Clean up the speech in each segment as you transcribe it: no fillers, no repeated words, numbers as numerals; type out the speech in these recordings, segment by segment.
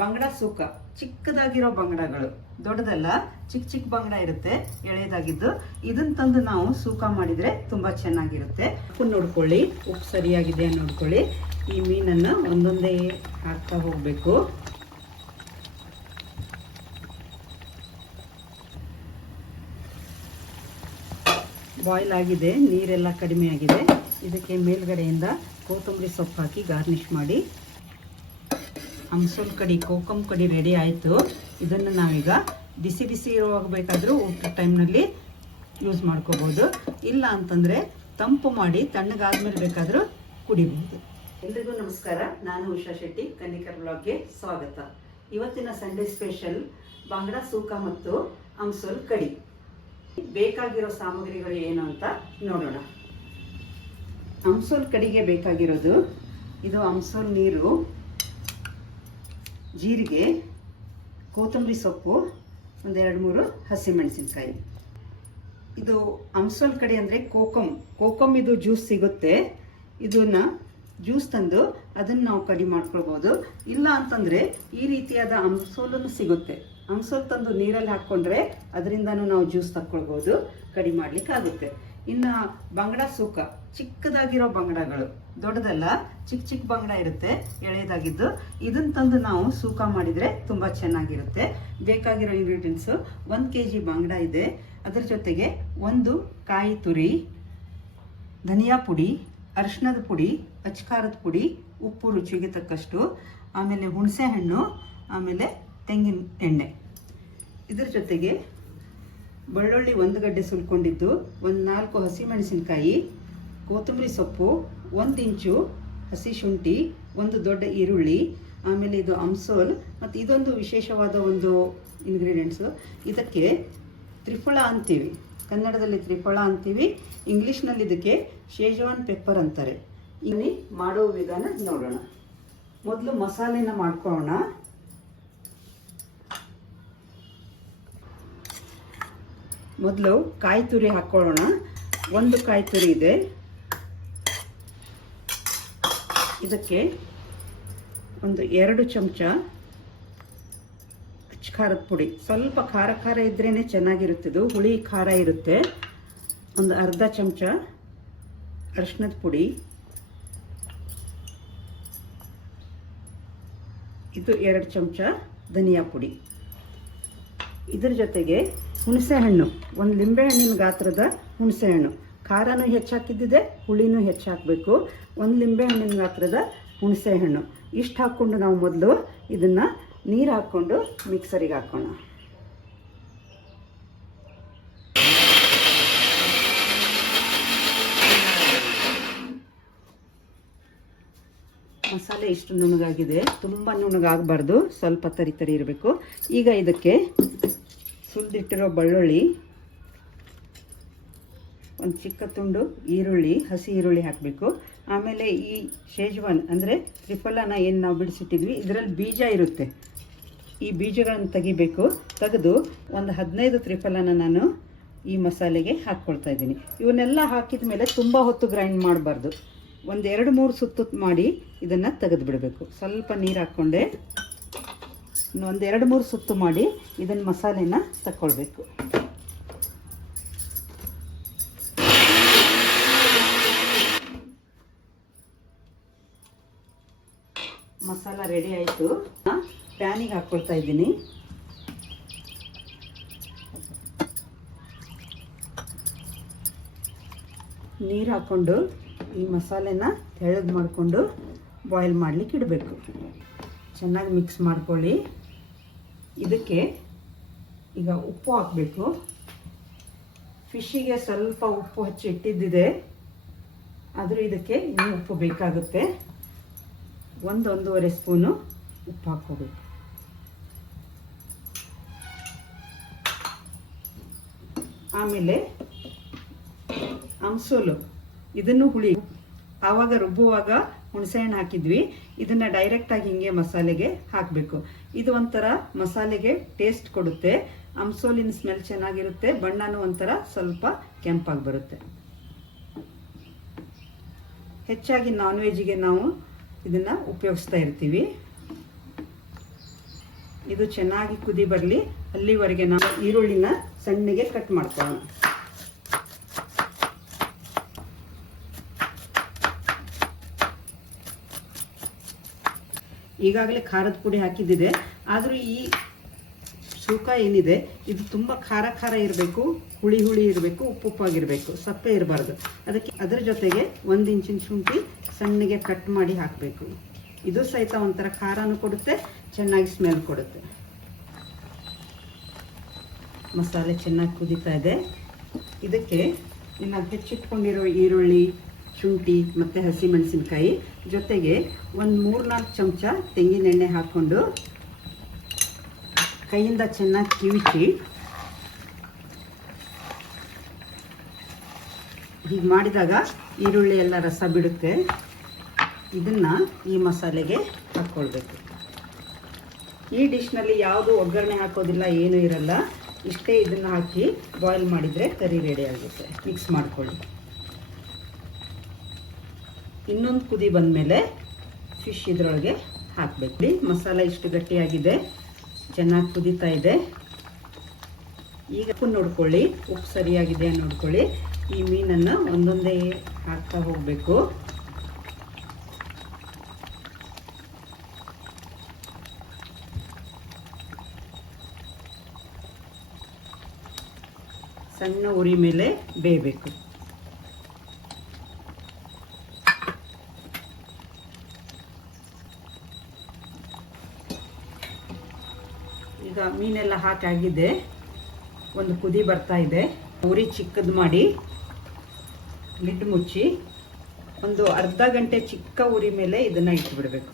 ಬಂಗಡ ಸೂಕ. ಚಿಕ್ಕದಾಗಿರೋ ಬಂಗಡಗಳು, ದೊಡ್ಡದಲ್ಲ, ಚಿಕ್ಕ ಚಿಕ್ಕ ಬಂಗಡ ಇರುತ್ತೆ, ಎಳೆದಾಗಿದ್ದು. ಇದನ್ನ ತಂದು ನಾವು ಸೂಕ ಮಾಡಿದರೆ ತುಂಬ ಚೆನ್ನಾಗಿರುತ್ತೆ. ಉಪ್ಪು ನೋಡ್ಕೊಳ್ಳಿ, ಉಪ್ಪು ಸರಿಯಾಗಿದೆ ನೋಡ್ಕೊಳ್ಳಿ. ಈ ಮೀನನ್ನು ಒಂದೊಂದೇ ಹಾಕ್ತಾ ಹೋಗಬೇಕು. ಬಾಯ್ಲ್ ಆಗಿದೆ, ನೀರೆಲ್ಲ ಕಡಿಮೆ ಆಗಿದೆ. ಇದಕ್ಕೆ ಮೇಲ್ಗಡೆಯಿಂದ ಕೊತ್ತಂಬರಿ ಸೊಪ್ಪು ಹಾಕಿ ಗಾರ್ನಿಷ್ ಮಾಡಿ. ಅಮ್ಸೋಲ್ ಕಡಿ, ಕೋಕಮ್ ಕಡಿ ರೆಡಿ ಆಯಿತು. ಇದನ್ನು ನಾವೀಗ ಬಿಸಿ ಬಿಸಿ ಇರುವಾಗ ಬೇಕಾದರೂ ಊಟದ ಟೈಮ್ನಲ್ಲಿ ಯೂಸ್ ಮಾಡ್ಕೋಬೋದು. ಇಲ್ಲ ಅಂತಂದರೆ ತಂಪು ಮಾಡಿ ತಣ್ಣಗಾದ್ಮೇಲೆ ಬೇಕಾದರೂ ಕುಡಿಬೋದು. ಎಲ್ರಿಗೂ ನಮಸ್ಕಾರ, ನಾನು ಉಷಾ ಶೆಟ್ಟಿ, ಕನ್ನಿಕರ್ ಬ್ಲಾಗ್ಗೆ ಸ್ವಾಗತ. ಇವತ್ತಿನ ಸಂಡೇ ಸ್ಪೆಷಲ್ ಬಂಗಡ ಸೂಕ ಮತ್ತು ಅಮ್ಸೋಲ್ ಕಡಿ. ಬೇಕಾಗಿರೋ ಸಾಮಗ್ರಿಗಳು ಏನು ಅಂತ ನೋಡೋಣ. ಅಮ್ಸೋಲ್ ಕಡಿಗೆ ಬೇಕಾಗಿರೋದು ಇದು ಅಮ್ಸೋಲ್ ನೀರು, ಜೀರಿಗೆ, ಕೊತ್ತಂಬರಿ ಸೊಪ್ಪು, ಒಂದು 2-3 ಹಸಿಮೆಣಸಿನ್ಕಾಯಿ. ಇದು ಅಮ್ಸೋಲ್ ಕಡಿ ಅಂದರೆ ಕೋಕಮ್ ಇದು ಜ್ಯೂಸ್ ಸಿಗುತ್ತೆ. ಇದನ್ನ ಜ್ಯೂಸ್ ತಂದು ಅದನ್ನು ನಾವು ಕಡಿ ಮಾಡ್ಕೊಳ್ಬೋದು. ಇಲ್ಲ ಅಂತಂದರೆ ಈ ರೀತಿಯಾದ ಅಮ್ಸೋಲನ್ನು ಸಿಗುತ್ತೆ. ಅಮ್ಸೋಲ್ ತಂದು ನೀರಲ್ಲಿ ಹಾಕ್ಕೊಂಡ್ರೆ ಅದರಿಂದನೂ ನಾವು ಜ್ಯೂಸ್ ತಕ್ಕೊಳ್ಬೋದು, ಕಡಿ ಮಾಡಲಿಕ್ಕಾಗುತ್ತೆ. ಇನ್ನು ಬಂಗಡ ಸೂಕ, ಚಿಕ್ಕದಾಗಿರೋ ಬಂಗಡಗಳು, ದೊಡ್ಡದಲ್ಲ, ಚಿಕ್ಕ ಚಿಕ್ಕ ಬಂಗಡ ಇರುತ್ತೆ, ಎಳೆದಾಗಿದ್ದು. ಇದನ್ನು ತಂದು ನಾವು ಸೂಕ ಮಾಡಿದರೆ ತುಂಬ ಚೆನ್ನಾಗಿರುತ್ತೆ. ಬೇಕಾಗಿರೋ ಇಂಗ್ರೀಡಿಯೆಂಟ್ಸು: 1 kg ಬಂಗಡ ಇದೆ, ಅದರ ಜೊತೆಗೆ 1 ಕಾಯಿ ತುರಿ, ಧನಿಯಾ ಪುಡಿ, ಅರಿಶಿಣದ ಪುಡಿ, ಅಚ್ಕಾರದ ಪುಡಿ, ಉಪ್ಪು ರುಚಿಗೆ ತಕ್ಕಷ್ಟು, ಆಮೇಲೆ ಹುಣಸೆ ಹಣ್ಣು, ಆಮೇಲೆ ತೆಂಗಿನ ಎಣ್ಣೆ. ಇದರ ಜೊತೆಗೆ ಬೆಳ್ಳುಳ್ಳಿ 1 ಗಡ್ಡೆ ಸುಲ್ಕೊಂಡಿದ್ದು, 4 ಹಸಿಮೆಣಸಿನ್ಕಾಯಿ, ಕೊತ್ತಂಬರಿ ಸೊಪ್ಪು, 1 ಇಂಚು ಹಸಿ ಶುಂಠಿ, 1 ದೊಡ್ಡ ಈರುಳ್ಳಿ, ಆಮೇಲೆ ಇದು ಅಮ್ಸೋಲ್. ಮತ್ತು ಇದೊಂದು ವಿಶೇಷವಾದ ಒಂದು ಇಂಗ್ರೀಡಿಯೆಂಟ್ಸು. ಇದಕ್ಕೆ ತ್ರಿಫಳ ಅಂತೀವಿ, ಕನ್ನಡದಲ್ಲಿ ತ್ರಿಫಳ ಅಂತೀವಿ, ಇಂಗ್ಲೀಷ್ನಲ್ಲಿ ಇದಕ್ಕೆ ಶೇಜ್ವಾನ್ ಪೆಪ್ಪರ್ ಅಂತಾರೆ. ಇಲ್ಲಿ ಮಾಡೋ ವಿಧಾನ ನೋಡೋಣ. ಮೊದಲು ಮಸಾಲೆನ ಮಾಡ್ಕೊಳ್ಳೋಣ. ಮೊದಲು ಕಾಯಿ ತುರಿ ಹಾಕ್ಕೊಳ್ಳೋಣ. 1 ಕಾಯಿ ತುರಿ ಇದೆ. ಇದಕ್ಕೆ ಒಂದು 2 ಚಮಚ ಅಚ್ಕಾರದ ಪುಡಿ. ಸ್ವಲ್ಪ ಖಾರ ಇದ್ರೇ ಚೆನ್ನಾಗಿರುತ್ತದೆ, ಹುಳಿ ಖಾರ ಇರುತ್ತೆ. ಒಂದು ಅರ್ಧ ಚಮಚ ಅರಿಶಿಣದ ಪುಡಿ. ಇದು 2 ಚಮಚ ಧನಿಯಾ ಪುಡಿ. ಇದರ ಜೊತೆಗೆ ಹುಣಸೆ ಹಣ್ಣು, 1 ಲಿಂಬೆ ಹಣ್ಣಿನ ಗಾತ್ರದ ಹುಣಸೆ ಹಣ್ಣು. ಖಾರನೂ ಹೆಚ್ಚಾಕಿದ್ದಿದೆ, ಹುಳಿನೂ ಹೆಚ್ಚಾಕಬೇಕು. 1 ಲಿಂಬೆ ಹಣ್ಣಿನ ಗಾತ್ರದ ಹುಣಸೆ ಹಣ್ಣು. ಇಷ್ಟು ಹಾಕ್ಕೊಂಡು ನಾವು ಮೊದಲು ಇದನ್ನು ನೀರು ಹಾಕ್ಕೊಂಡು ಮಿಕ್ಸರಿಗೆ ಹಾಕೋಣ. ಮಸಾಲೆ ಇಷ್ಟು ನುಣ್ಣಗಾಗಿದೆ, ತುಂಬ ನುಣ್ಣಗಾಗಬಾರ್ದು, ಸ್ವಲ್ಪ ತರಿ ಇರಬೇಕು. ಈಗ ಇದಕ್ಕೆ ಸುಲಿದಿಟ್ಟಿರೋ ಬೆಳ್ಳುಳ್ಳಿ, 1 ಚಿಕ್ಕ ತುಂಡು ಈರುಳ್ಳಿ, ಹಸಿ ಈರುಳ್ಳಿ ಹಾಕಬೇಕು. ಆಮೇಲೆ ಈ ಶೇಜ್ವಾನ್ ಅಂದರೆ ತ್ರಿಫಲನ ಏನು ನಾವು ಬಿಡಿಸಿಟ್ಟಿದ್ವಿ, ಇದರಲ್ಲಿ ಬೀಜ ಇರುತ್ತೆ. ಈ ಬೀಜಗಳನ್ನು ತೆಗಿಬೇಕು. ತೆಗೆದು ಒಂದು 15 ತ್ರಿಫಲನ ನಾನು ಈ ಮಸಾಲೆಗೆ ಹಾಕ್ಕೊಳ್ತಾ ಇದ್ದೀನಿ. ಇವನ್ನೆಲ್ಲ ಹಾಕಿದ ಮೇಲೆ ತುಂಬ ಹೊತ್ತು ಗ್ರೈಂಡ್ ಮಾಡಬಾರ್ದು. ಒಂದು 2-3 ಸುತ್ತು ಮಾಡಿ ಇದನ್ನು ತೆಗೆದು ಬಿಡಬೇಕು. ಸ್ವಲ್ಪ ನೀರು ಹಾಕ್ಕೊಂಡೆ ಒಂದು 2-3 ಸುತ್ತು ಮಾಡಿ ಇದನ್ನು ಮಸಾಲೆನ ತಗೊಳ್ಬೇಕು. ಮಸಾಲ ರೆಡಿ ಆಯಿತು. ಪ್ಯಾನಿಗೆ ಹಾಕ್ಕೊಳ್ತಾ ಇದ್ದೀನಿ. ನೀರು ಹಾಕ್ಕೊಂಡು ಈ ಮಸಾಲೆನ ತೆಳ್ಳಗೆ ಮಾಡಿಕೊಂಡು ಬಾಯ್ಲ್ ಮಾಡಲಿಕ್ಕೆ ಇಡಬೇಕು. ಚೆನ್ನಾಗಿ ಮಿಕ್ಸ್ ಮಾಡ್ಕೊಳ್ಳಿ. ಇದಕ್ಕೆ ಈಗ ಉಪ್ಪು ಹಾಕಬೇಕು. ಫಿಶ್ಶಿಗೆ ಸ್ವಲ್ಪ ಉಪ್ಪು ಹಚ್ಚಿ ಇಟ್ಟಿದ್ದಿದೆ, ಆದರೂ ಇದಕ್ಕೆ ಇನ್ನೂ ಉಪ್ಪು ಬೇಕಾಗುತ್ತೆ. 1-1.5 ಸ್ಪೂನು ಉಪ್ಪು ಹಾಕ್ಕೋಬೇಕು. ಆಮೇಲೆ ಅಮ್ಸೋಲು, ಇದನ್ನು ಹುಳಿ ಆವಾಗ ರುಬ್ಬುವಾಗ ಹುಣಸೆಹಣ್ಣು ಹಾಕಿದ್ವಿ, ಇದನ್ನು ಡೈರೆಕ್ಟಾಗಿ ಹಿಂಗೆ ಮಸಾಲೆಗೆ ಹಾಕಬೇಕು. ಇದು ಒಂಥರ ಮಸಾಲೆಗೆ ಟೇಸ್ಟ್ ಕೊಡುತ್ತೆ. ಅಮ್ಸೋಲಿನ ಸ್ಮೆಲ್ ಚೆನ್ನಾಗಿರುತ್ತೆ, ಬಣ್ಣನೂ ಒಂಥರ ಸ್ವಲ್ಪ ಕೆಂಪಾಗಿ ಬರುತ್ತೆ. ಹೆಚ್ಚಾಗಿ ನಾನ್ ವೆಜ್ಜಿಗೆ ನಾವು ಇದನ್ನು ಉಪಯೋಗಿಸ್ತಾ ಇರ್ತೀವಿ. ಇದು ಚೆನ್ನಾಗಿ ಕುದಿ ಬರಲಿ, ಅಲ್ಲಿವರೆಗೆ ನಾವು ಈರುಳ್ಳಿನ ಸಣ್ಣಗೆ ಕಟ್ ಮಾಡ್ಕೊಳ್ಳೋಣ. ಈಗಾಗಲೇ ಖಾರದ ಪುಡಿ ಹಾಕಿದ್ದಿದೆ, ಆದರೂ ಈ ಸೂಕ ಏನಿದೆ ಇದು ತುಂಬ ಖಾರ ಖಾರ ಇರಬೇಕು, ಹುಳಿ ಹುಳಿ ಇರಬೇಕು, ಉಪ್ಪುಪ್ಪಾಗಿರಬೇಕು, ಸಪ್ಪೆ ಇರಬಾರ್ದು. ಅದಕ್ಕೆ ಅದರ ಜೊತೆಗೆ 1 ಇಂಚಿನ ಶುಂಠಿ ಸಣ್ಣಗೆ ಕಟ್ ಮಾಡಿ ಹಾಕಬೇಕು. ಇದು ಸಹಿತ ಒಂಥರ ಖಾರನೂ ಕೊಡುತ್ತೆ, ಚೆನ್ನಾಗಿ ಸ್ಮೆಲ್ ಕೊಡುತ್ತೆ. ಮಸಾಲೆ ಚೆನ್ನಾಗಿ ಕುದೀತಾ ಇದೆ. ಇದಕ್ಕೆ ಇನ್ನು ಹೆಚ್ಚಿಟ್ಕೊಂಡಿರೋ ಈರುಳ್ಳಿ, ಶುಂಠಿ ಮತ್ತು ಹಸಿಮೆಣಸಿನ್ಕಾಯಿ ಜೊತೆಗೆ ಒಂದು 3-4 ಚಮಚ ತೆಂಗಿನೆಣ್ಣೆ ಹಾಕ್ಕೊಂಡು ಕೈಯಿಂದ ಚೆನ್ನಾಗಿ ಕಿವುಚಿ, ಹೀಗೆ ಮಾಡಿದಾಗ ಈರುಳ್ಳಿ ಎಲ್ಲ ರಸ ಬಿಡುತ್ತೆ. ಇದನ್ನು ಈ ಮಸಾಲೆಗೆ ಹಾಕ್ಕೊಳ್ಬೇಕು. ಈ ಡಿಶ್ನಲ್ಲಿ ಯಾವುದು ಒಗ್ಗರಣೆ ಹಾಕೋದಿಲ್ಲ, ಏನೂ ಇರಲ್ಲ. ಇಷ್ಟೇ ಇದನ್ನು ಹಾಕಿ ಬಾಯ್ಲ್ ಮಾಡಿದರೆ ಕರಿ ರೆಡಿ ಆಗುತ್ತೆ. ಮಿಕ್ಸ್ ಮಾಡ್ಕೊಳ್ಳಿ. ಇನ್ನೊಂದು ಕುದಿ ಬಂದಮೇಲೆ ಫಿಶ್ ಇದರೊಳಗೆ ಹಾಕಬೇಕು. ಮಸಾಲೆ ಇಷ್ಟು ಗಟ್ಟಿಯಾಗಿದೆ, ಚೆನ್ನಾಗಿ ಕುದೀತಾ ಇದೆ. ಈಗ ಉಪ್ಪು ನೋಡ್ಕೊಳ್ಳಿ, ಉಪ್ಪು ಸರಿಯಾಗಿದೆ ನೋಡ್ಕೊಳ್ಳಿ. ಈ ಮೀನನ್ನು ಒಂದೊಂದೇ ಹಾಕ್ತಾ ಹೋಗಬೇಕು. ಸಣ್ಣ ಉರಿ ಮೇಲೆ ಬೇಯಬೇಕು. ಈಗ ಮೀನೆಲ್ಲ ಹಾಕಾಗಿದೆ, ಒಂದು ಕುದಿ ಬರ್ತಾ ಇದೆ. ಉರಿ ಚಿಕ್ಕದು ಮಾಡಿ ಲಿಡ್ ಮುಚ್ಚಿ ಒಂದು ಅರ್ಧ ಗಂಟೆ ಚಿಕ್ಕ ಉರಿ ಮೇಲೆ ಇದನ್ನು ಇಟ್ಬಿಡಬೇಕು.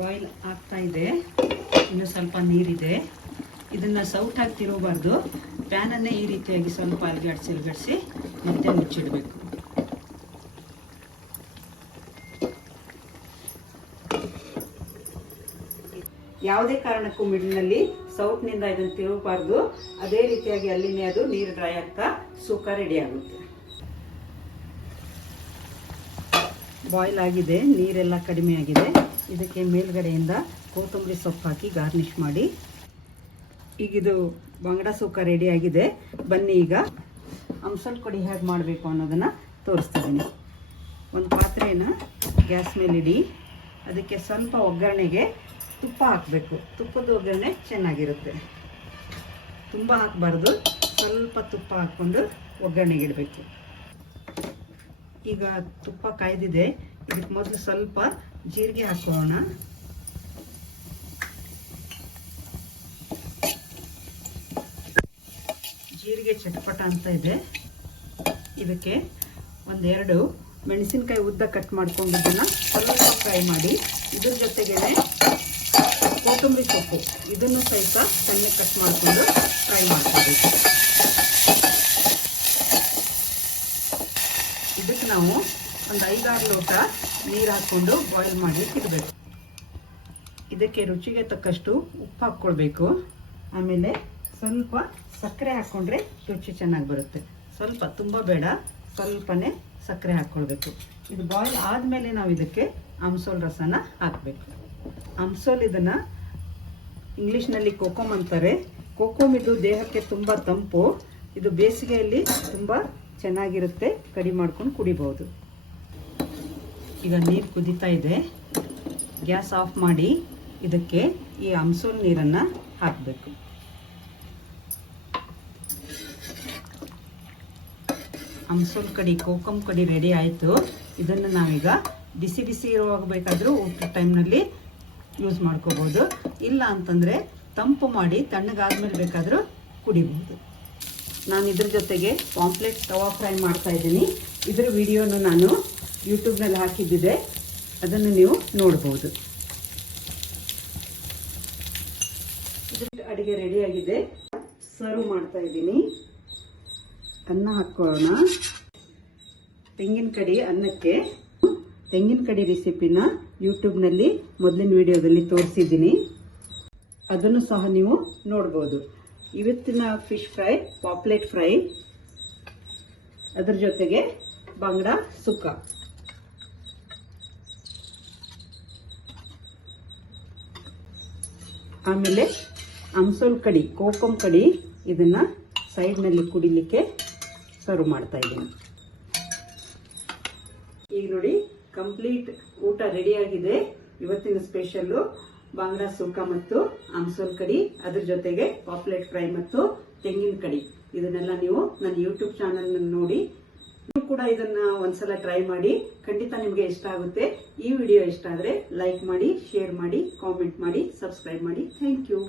ಬಾಯ್ಲ್ ಆಗ್ತಾ ಇದೆ, ಇನ್ನು ಸ್ವಲ್ಪ ನೀರಿದೆ. ಇದನ್ನು ಸೌಟಾಗಿ ತಿರುಗಬಾರ್ದು. ಪ್ಯಾನನ್ನೇ ಈ ರೀತಿಯಾಗಿ ಸ್ವಲ್ಪ ಅಲ್ಗಾಡಿಸಿ ಮತ್ತೆ ಮುಚ್ಚಿಡಬೇಕು. ಯಾವುದೇ ಕಾರಣಕ್ಕೂ ಮಿಡ್ಲ್ನಲ್ಲಿ ಸೌಟ್ನಿಂದ ಇದನ್ನು ತಿರುಗಬಾರ್ದು. ಅದೇ ರೀತಿಯಾಗಿ ಅಲ್ಲಿನೇ ಅದು ನೀರು ಡ್ರೈ ಆಗ್ತಾ ಸೂಕ ರೆಡಿ ಆಗುತ್ತೆ. ಬಾಯ್ಲ್ ಆಗಿದೆ, ನೀರೆಲ್ಲ ಕಡಿಮೆ ಆಗಿದೆ. ಇದಕ್ಕೆ ಮೇಲ್ಗಡೆಯಿಂದ ಕೊತ್ತಂಬರಿ ಸೊಪ್ಪು ಹಾಕಿ ಗಾರ್ನಿಷ್ ಮಾಡಿ. ಈಗಿದು ಬಂಗಡ ಸೂಕ ರೆಡಿ ಆಗಿದೆ. ಬನ್ನಿ ಈಗ ಅಂಸಲ್ ಕೊಡಿ ಹೇಗೆ ಮಾಡಬೇಕು ಅನ್ನೋದನ್ನು ತೋರಿಸ್ತಿದ್ದೀನಿ. ಒಂದು ಪಾತ್ರೆಯನ್ನು ಗ್ಯಾಸ್ ಮೇಲೆ ಇಡಿ. ಅದಕ್ಕೆ ಸ್ವಲ್ಪ ಒಗ್ಗರಣೆಗೆ ತುಪ್ಪ ಹಾಕಬೇಕು. ತುಪ್ಪದ ಒಗ್ಗರಣೆ ಚೆನ್ನಾಗಿರುತ್ತೆ. ತುಂಬ ಹಾಕಬಾರ್ದು, ಸ್ವಲ್ಪ ತುಪ್ಪ ಹಾಕ್ಕೊಂಡು ಒಗ್ಗರಣೆಗೆ ಇಡಬೇಕು. ಈಗ ತುಪ್ಪ ಕಾಯ್ದಿದೆ. ಇದಕ್ಕೆ ಮೊದಲು ಸ್ವಲ್ಪ ಜೀರಿಗೆ ಹಾಕೋಣ. ಜೀರಿಗೆ ಚಟಪಟ ಅಂತ ಇದೆ. ಇದಕ್ಕೆ 1-2 ಮೆಣಸಿನಕಾಯಿ ಉದ್ದ ಕಟ್ ಮಾಡ್ಕೊಂಡಿದ್ದನ್ನು ಸ್ವಲ್ಪ ಫ್ರೈ ಮಾಡಿ, ಇದ್ರ ಜೊತೆಗೇನೆ ಕೊತ್ತಂಬರಿ ಸೊಪ್ಪು ಇದನ್ನು ಸಹಿತ ಸಣ್ಣ ಕಟ್ ಮಾಡಿಕೊಂಡು ಫ್ರೈ ಮಾಡ್ಕೋಬೇಕು. ಇದಕ್ಕೆ ನಾವು ಒಂದು 5-6 ಲೋಟ ನೀರು ಹಾಕ್ಕೊಂಡು ಬಾಯ್ಲ್ ಮಾಡಿ ಇಡಬೇಕು. ಇದಕ್ಕೆ ರುಚಿಗೆ ತಕ್ಕಷ್ಟು ಉಪ್ಪು ಹಾಕ್ಕೊಳ್ಬೇಕು. ಆಮೇಲೆ ಸ್ವಲ್ಪ ಸಕ್ಕರೆ ಹಾಕ್ಕೊಂಡ್ರೆ ರುಚಿ ಚೆನ್ನಾಗಿ ಬರುತ್ತೆ. ಸ್ವಲ್ಪ, ತುಂಬ ಬೇಡ, ಸ್ವಲ್ಪನೇ ಸಕ್ಕರೆ ಹಾಕ್ಕೊಳ್ಬೇಕು. ಇದು ಬಾಯ್ಲ್ ಆದಮೇಲೆ ನಾವು ಇದಕ್ಕೆ ಆಮ್ಸೋಲ್ ರಸನ ಹಾಕಬೇಕು. ಆಮ್ಸೋಲ್ ಇದನ್ನು ಇಂಗ್ಲೀಷ್ನಲ್ಲಿ ಕೋಕಮ್ ಅಂತಾರೆ. ಕೋಕಮ್ ಇದು ದೇಹಕ್ಕೆ ತುಂಬ ತಂಪು. ಇದು ಬೇಸಿಗೆಯಲ್ಲಿ ತುಂಬ ಚೆನ್ನಾಗಿರುತ್ತೆ. ಕಡಿ ಮಾಡ್ಕೊಂಡು ಕುಡಿಬೋದು. ಈಗ ನೀರು ಕುದೀತಾ ಇದೆ. ಗ್ಯಾಸ್ ಆಫ್ ಮಾಡಿ ಇದಕ್ಕೆ ಈ ಆಮ್ಸೋಲ್ ನೀರನ್ನು ಹಾಕಬೇಕು. ಆಮ್ಸೋಲ್ ಕಡಿ, ಕೋಕಮ್ ಕಡಿ ರೆಡಿ ಆಯಿತು. ಇದನ್ನು ನಾವೀಗ ಬಿಸಿ ಬಿಸಿ ಇರುವಾಗ ಬೇಕಾದರೂ ಊಟದ ಟೈಮ್ನಲ್ಲಿ ಯೂಸ್ ಮಾಡ್ಕೋಬೋದು. ಇಲ್ಲ ಅಂತಂದರೆ ತಂಪು ಮಾಡಿ ತಣ್ಣಗಾದ್ಮೇಲೆ ಬೇಕಾದರೂ ಕುಡಿಬೋದು. ನಾನು ಇದ್ರ ಜೊತೆಗೆ ಪಾಂಪ್ಲೆಟ್ ತವಾ ಫ್ರೈ ಮಾಡ್ತಾಯಿದ್ದೀನಿ. ಇದರ ವಿಡಿಯೋನು ನಾನು ಯೂಟ್ಯೂಬ್ನಲ್ಲಿ ಹಾಕಿದ್ದಿದೆ, ಅದನ್ನು ನೀವು ನೋಡ್ಬೋದು. ಇದ್ರ ಅಡುಗೆ ರೆಡಿಯಾಗಿದೆ. ಸರ್ವ್ ಮಾಡ್ತಾ ಇದ್ದೀನಿ. ಅನ್ನ ಹಾಕೋಣ. ತೆಂಗಿನ ಕಡಿ ಅನ್ನಕ್ಕೆ ತೆಂಗಿನ ಕಡಿ ರೆಸಿಪಿನ ಯೂಟ್ಯೂಬ್ನಲ್ಲಿ ಮೊದಲಿನ ವಿಡಿಯೋದಲ್ಲಿ ತೋರಿಸಿದ್ದೀನಿ. ಅದನ್ನು ಸಹ ನೀವು ನೋಡ್ಬೋದು. ಇವತ್ತಿನ ಫಿಶ್ ಫ್ರೈ ಪಾಪ್ಲೆಟ್ ಫ್ರೈ, ಅದರ ಜೊತೆಗೆ ಬಂಗಡ ಸುಕ್ಕ. ಆಮೇಲೆ ಅಮ್ಸೋಲ್ ಕಡಿ, ಕೋಕಂ ಕಡಿ, ಇದನ್ನ ಸೈಡ್ನಲ್ಲಿ ಕುಡಿಲಿಕ್ಕೆ ಸರ್ವ್ ಮಾಡ್ತಾ ಇದ್ದೀನಿ. ಈಗ ನೋಡಿ ಕಂಪ್ಲೀಟ್ ಊಟ ರೆಡಿ ಆಗಿದೆ. ಇವತ್ತಿನ ಸ್ಪೆಷಲ್ಲು ಬಾಂಗ್ಡಾ ಸುಕ್ಕ ಮತ್ತು ಅಮ್ಸೋಲ್ ಕಡಿ, ಅದ್ರ ಜೊತೆಗೆ ಪಾಪ್ಲೆಟ್ ಫ್ರೈ ಮತ್ತು ತೆಂಗಿನ ಕಡಿ. ಇದನ್ನೆಲ್ಲ ನೀವು ನನ್ನ ಯೂಟ್ಯೂಬ್ ಚಾನಲ್ ನೋಡಿ ನೀವು ಕೂಡ ಇದನ್ನ ಒಂದ್ಸಲ ಟ್ರೈ ಮಾಡಿ. ಖಂಡಿತ ನಿಮಗೆ ಇಷ್ಟ ಆಗುತ್ತೆ. ಈ ವಿಡಿಯೋ ಇಷ್ಟ ಆದ್ರೆ ಲೈಕ್ ಮಾಡಿ, ಶೇರ್ ಮಾಡಿ, ಕಾಮೆಂಟ್ ಮಾಡಿ, ಸಬ್ಸ್ಕ್ರೈಬ್ ಮಾಡಿ. Thank you.